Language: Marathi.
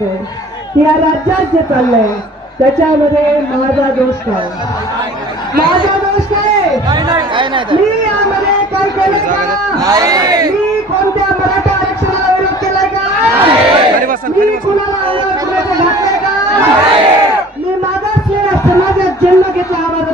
सांगायचंय की या राज्यात जे चाललंय त्याच्यामध्ये माझा दोष काय? माझा दोष काय? मी यामध्ये काय केलं का? मी कोणत्या मराठा आरक्षणाला विरोध केलाय का? मी कुणाला घातलंय का? मी मागासलेल्या समाजात जन्म घेतला, हा माझा